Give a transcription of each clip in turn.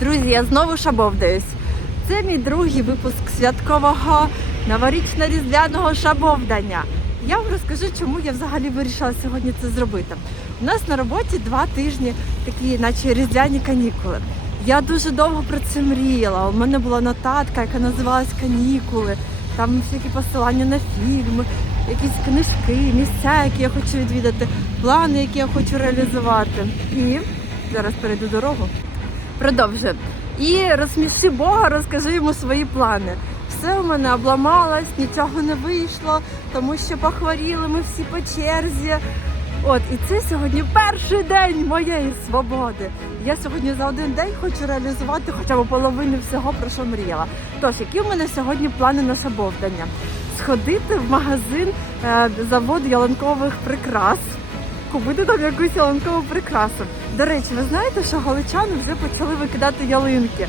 Друзі, я знову шабовдаюсь. Це мій другий випуск святкового новорічно-різдвяного шабовдання. Я вам розкажу, чому я взагалі вирішила сьогодні це зробити. У нас на роботі два тижні такі, наче різдвяні канікули. Я дуже довго про це мріяла. У мене була нотатка, яка називалась Канікули. Там всякі посилання на фільми, якісь книжки, місця, які я хочу відвідати, плани, які я хочу реалізувати. І зараз перейду дорогу. Продовжуємо. І розсміши Бога, розкажи йому свої плани. Все у мене обламалось, нічого не вийшло, тому що похворіли ми всі по черзі. От, і це сьогодні перший день моєї свободи. Я сьогодні за один день хочу реалізувати хоча б половину всього, про що мріяла. Тож, які у мене сьогодні плани на шабовдання? Сходити в магазин е, завод ялинкових прикрас, купити там якусь ялинкову прикрасу. До речі, ви знаєте, що галичани вже почали викидати ялинки.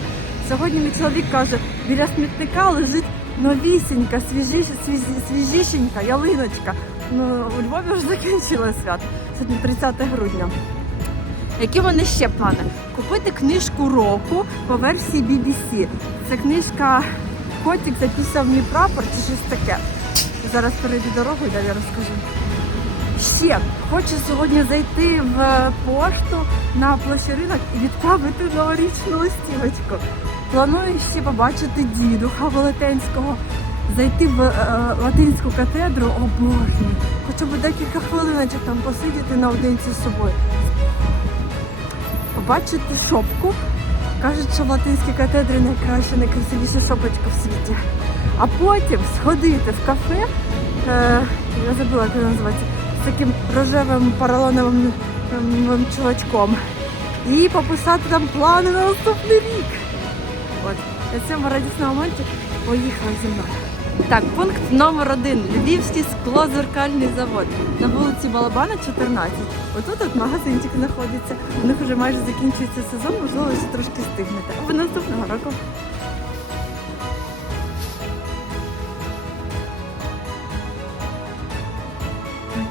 Сьогодні мій чоловік каже, біля смітника лежить новісінька, свіжі, свіжі, свіжішенька ялиночка. Ну, у Львові вже закінчилось свято. Сьогодні 30 грудня. Які в мене ще плани? Купити книжку року по версії BBC. Це книжка Котик записав мій прапор чи щось таке. Зараз перейду дорогу і далі розкажу. Ще хочу сьогодні зайти в пошту на площі ринок і відправити новорічну листівочку. Планую ще побачити дідуха Велетенського, зайти в е, латинську катедру, обожнюю. Хоча б декілька хвилиночок там посидіти наодинці з собою. Побачити шопку. Кажуть, що в латинській катедрі найкраща, найкрасивіша шопочка в світі. А потім сходити в кафе, е, я забула, як воно називається, таким рожевим поролоновим ем, чувачком. І пописати там плани на наступний рік. От, на цьому радісному моменті поїхала зі мною. Так, пункт номер один. Львівський склозеркальний завод на вулиці Балабана, 14. Отут от магазинчик знаходиться. У них вже майже закінчується сезон, можливо, ще трошки стигнете. Або наступного року.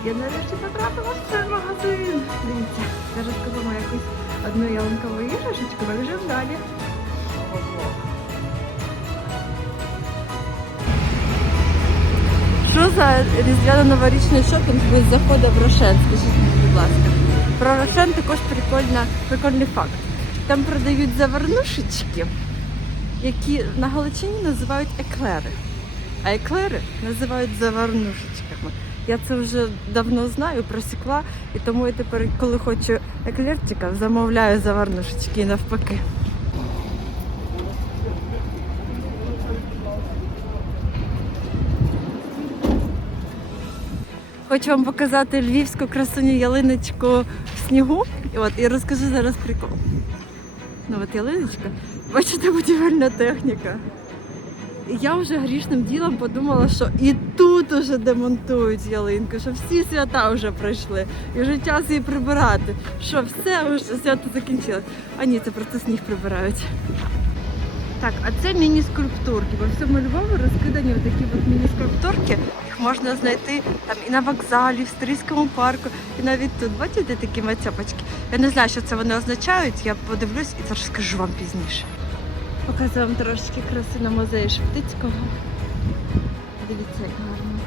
Я нарешті потрапила в цей магазин. Дивіться, зараз купимо якусь одну ялинкову іграшечку, ми вже далі. Що за різдвяно-новорічний шопінг без заходу в Рошен? Скажіть мені, будь ласка. Про Рошен також прикольна, прикольний факт. Там продають завернушечки, які на Галичині називають еклери. А еклери називають завернушечками. Я це вже давно знаю, просікла, і тому я тепер, коли хочу еклерчика, замовляю завернушечки і навпаки. Хочу вам показати львівську красуню ялиночку в снігу. І от і розкажу зараз прикол. Ну от ялиночка. Бачите, будівельна техніка. І я вже грішним ділом подумала, що і тут уже демонтують ялинку, що всі свята вже пройшли, і вже час її прибирати. Що все вже свято закінчилось. А ні, це просто сніг прибирають. Так, а це міні-скульптурки. По всьому Львову розкидані такі міні-скульптурки. Їх можна знайти там і на вокзалі, в Стрийському парку, і навіть тут. Бачите такі мацяпочки? Я не знаю, що це вони означають. Я подивлюсь і розкажу вам пізніше. Показую вам трошки краси на музеї Шептицького. Дивіться, як гарно.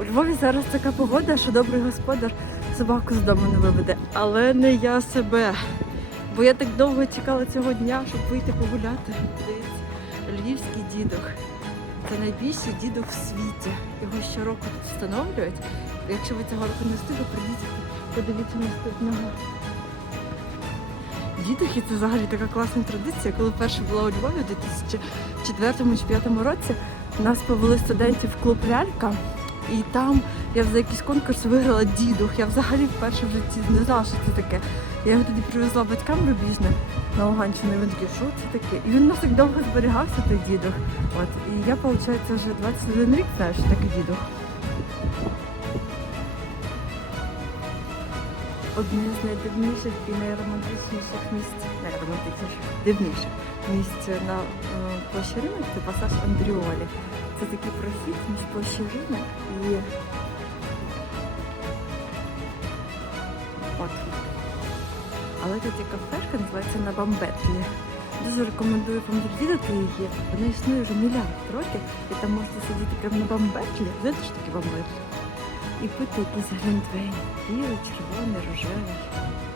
У Львові зараз така погода, що добрий господар собаку з дому не виведе. Але не я себе. Бо я так довго чекала цього дня, щоб вийти погуляти. Дивіться, львівський дідух. Це найбільший дідух в світі. Його щороку встановлюють. Якщо ви цього року не встигли, прийдіть, подивіться наступного. Дідухи це взагалі така класна традиція. Коли вперше була у Львові у 2004 чи 2005 році, нас повели студентів в клуб Лялька. І там я за якийсь конкурс виграла дідух. Я взагалі вперше в житті не знала, що це таке. Я його тоді привезла батькам рубіжне на Луганщину. Він такий, що це таке? І він нас так довго зберігався, той дідух. От. І я, виходить, вже 21 рік знаю, що таке дідух. Одне з найдивніших і найромантичніших місць, найромантичніших, дивніших місць на е, площі ринок це пасаж Андріолі. Це такий прохід між площі ринок і от. Але ця кафешка називається на Бамбетлі. Дуже рекомендую вам відвідати її. Вона існує вже мільярд років, і там можна сидіти прямо на бамбетлі. Знаєте, що таке бамбетлі? І пити якийсь глінтвейн. Білий, червоний, рожевий,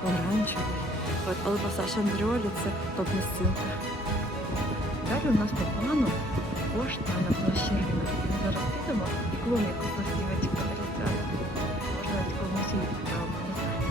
оранжевий. От, але пасаж Андріолі це топ місцинка. Далі у нас по плану пошта на площі ринок. Зараз підемо і клон якусь листівочку на різдвяну. Можна комусь відправити, не знаю.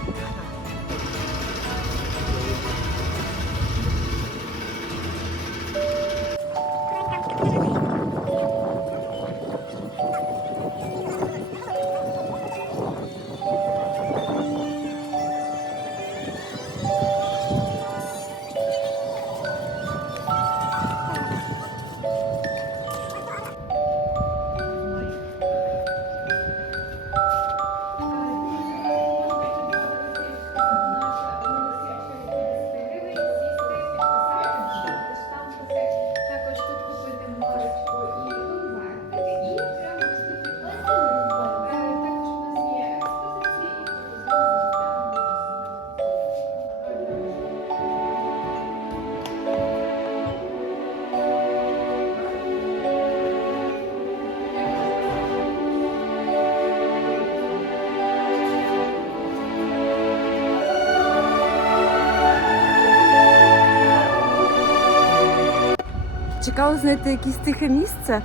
Чекала знайти якесь тихе місце,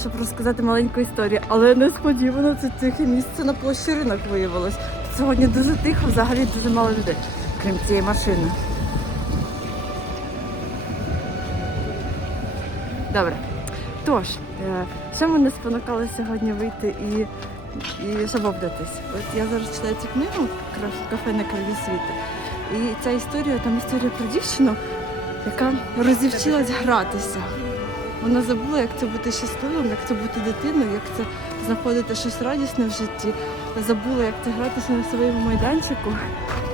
щоб розказати маленьку історію, але несподівано це тихе місце на площі ринок виявилось. Сьогодні дуже тихо, взагалі дуже мало людей, крім цієї машини. Добре. Тож, е, що мене спонукало сьогодні вийти і, і шабовдатись? От я зараз читаю цю книгу «Кра- кафе на краю світу. І ця історія, там історія про дівчину, яка розівчилась гратися. Вона забула, як це бути щасливим, як це бути дитиною, як це знаходити щось радісне в житті. Забула, як це гратися на своєму майданчику.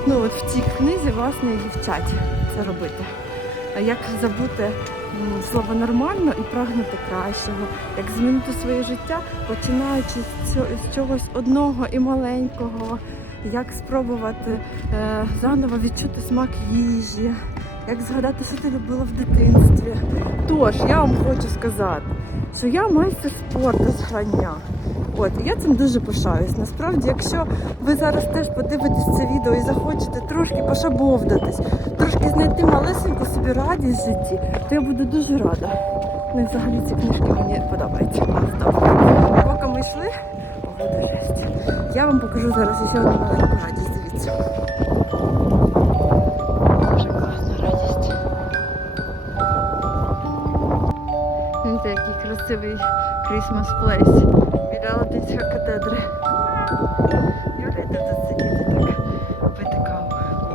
Ну от в цій книзі, власне, її вчать це робити. Як забути слово нормально і прагнути кращого, як змінити своє життя, починаючи з чогось одного і маленького, як спробувати е, заново відчути смак їжі, як згадати, що ти любила в дитинстві. Тож я вам хочу сказати, що я майстер спорту з грання. От і я цим дуже пишаюсь. Насправді, якщо ви зараз теж подивитесь це відео і захочете трошки пошабовдатись, трошки знайти малесеньку собі радість в житті, то я буду дуже рада. Ну і взагалі ці книжки мені подобаються. Поки ми йшли, погода жесть. Я вам покажу зараз ще одну маленьку радість. Дивіться. Красивий Christmas place біля Латинської катедри.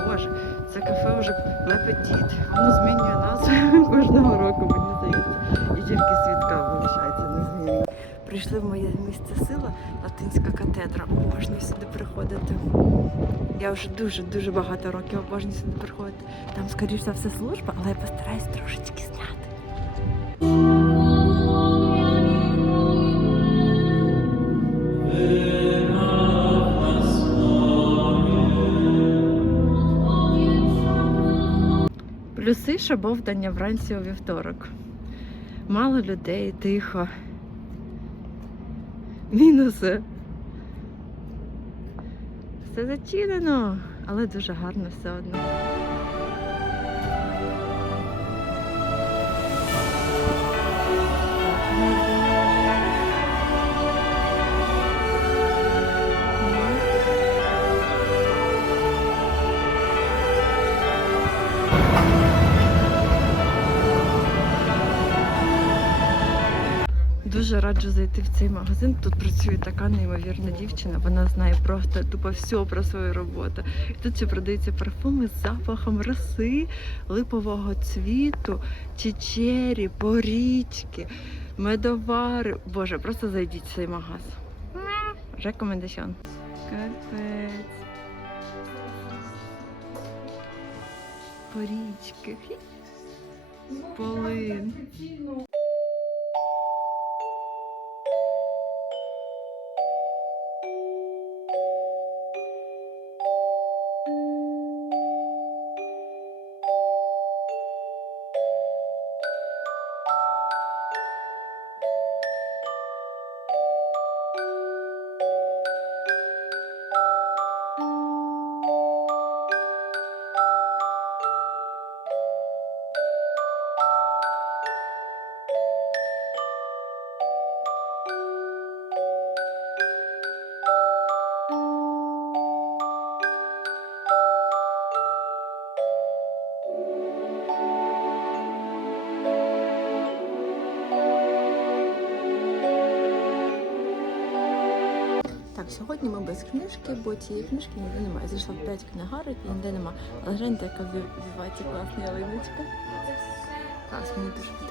Боже, це кафе вже лепетіт. Воно змінює назву кожного року, мені здається. І тільки світ кави лишається незмінним. Прийшли в моє місце сила Латинська катедра. Обожнюю сюди приходити. Я вже дуже-дуже багато років обожнюю сюди приходити. Там, скоріш за все, служба, але я постараюсь трошечки зняти. Плюси шабовдання вранці у вівторок. Мало людей, тихо. Мінуси. Все зачинено, але дуже гарно все одно. Дуже раджу зайти в цей магазин. Тут працює така неймовірна дівчина. Вона знає просто тупо все про свою роботу. І тут ще продаються парфуми з запахом роси, липового цвіту, чечері, порічки, медовари. Боже, просто зайдіть в цей магаз. Рекомендаціон. Капець. Порічки. Полин. Так, сьогодні ми без книжки, бо цієї книжки ніде немає. Зайшла в 5 книгарок і ніде немає. Але гляньте, яка в Віваті класна ялиночка. Клас, мені дуже.